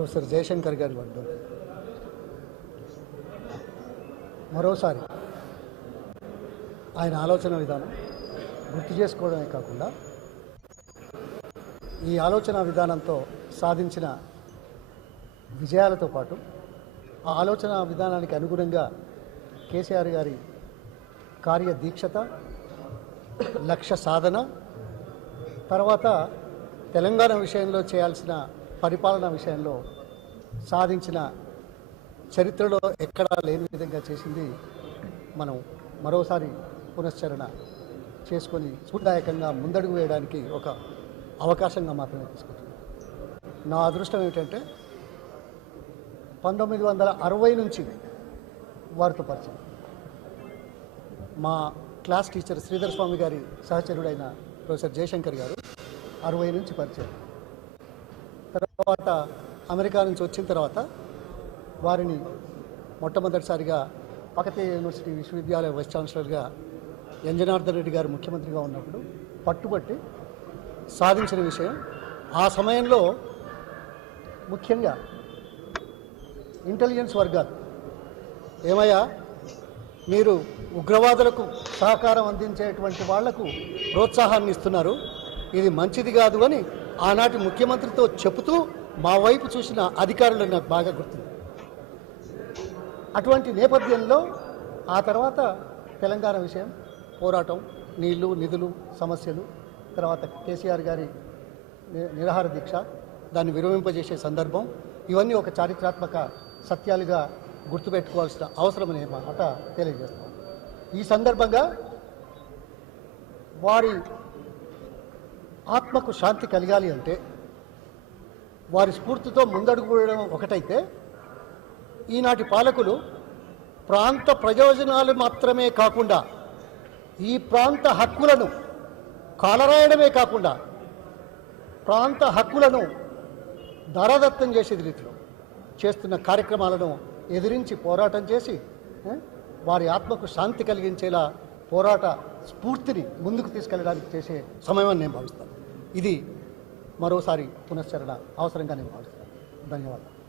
Professor Jayashankar గారి వర్ధంతి. మరోసారి ఆయన ఆలోచన విధానం గుర్తు చేసుకోవడమే కాకుండా ఈ ఆలోచన విధానంతో సాధించిన విజయాలతో పాటు ఆ ఆలోచన విధానానికి అనుగుణంగా కేసీఆర్ గారి కార్యదీక్షత, లక్ష్య సాధన, తర్వాత తెలంగాణ విషయంలో చేయాల్సిన పరిపాలన విషయంలో సాధించిన చరిత్రలో ఎక్కడా లేని విధంగా చేసింది మనం మరోసారి పునశ్చరణ చేసుకొని స్ఫూర్తిదాయకంగా ముందడుగు వేయడానికి ఒక అవకాశంగా మాత్రమే తీసుకుంటున్నాం. నా అదృష్టం ఏమిటంటే 1960 నుంచి వారితో పరిచయం. మా క్లాస్ టీచర్ శ్రీధర్ స్వామి గారి సహచరుడైన ప్రొఫెసర్ జయశంకర్ గారు 60 నుంచి పరిచయం. తర్వాత అమెరికా నుంచి వచ్చిన తర్వాత వారిని మొట్టమొదటిసారిగా కాకతీయ యూనివర్సిటీ విశ్వవిద్యాలయ వైస్ ఛాన్సలర్గా జనార్దన్ రెడ్డి గారు ముఖ్యమంత్రిగా ఉన్నప్పుడు పట్టుబట్టి సాధించిన విషయం. ఆ సమయంలో ముఖ్యంగా ఇంటెలిజెన్స్ వర్గాలు ఏమయ్యా, మీరు ఉగ్రవాదులకు సహకారం అందించేటువంటి వాళ్లకు ప్రోత్సాహాన్ని ఇస్తున్నారు, ఇది మంచిది కాదు అని ఆనాటి ముఖ్యమంత్రితో చెబుతూ మా వైపు చూసిన అధికారులు నాకు బాగా గుర్తుంది. అటువంటి నేపథ్యంలో ఆ తర్వాత తెలంగాణ విషయం పోరాటం, నీళ్లు, నిధులు, సమస్యలు, తర్వాత కేసీఆర్ గారి నిరాహార దీక్ష, దాన్ని విరమింపజేసే సందర్భం, ఇవన్నీ ఒక చారిత్రాత్మక సత్యాలుగా గుర్తుపెట్టుకోవాల్సిన అవసరమనే మాట తెలియజేస్తాం. ఈ సందర్భంగా వారి ఆత్మకు శాంతి కలగాలి అంటే వారి స్ఫూర్తితో ముందడుగు వేయడం ఒకటైతే, ఈనాటి పాలకులు ప్రాంత ప్రయోజనాలు మాత్రమే కాకుండా ఈ ప్రాంత హక్కులను కాలరాయడమే కాకుండా ప్రాంత హక్కులను ధారాదత్తం చేసే రీతిలో చేస్తున్న కార్యక్రమాలను ఎదిరించి పోరాటం చేసి వారి ఆత్మకు శాంతి కలిగించేలా పోరాట స్ఫూర్తిని ముందుకు తీసుకెళ్ళడానికి చేసే సమయమని నేను భావిస్తాను. ఇది మరోసారి పునశ్చరణ అవసరంగా నేను భావిస్తాను. ధన్యవాదాలు.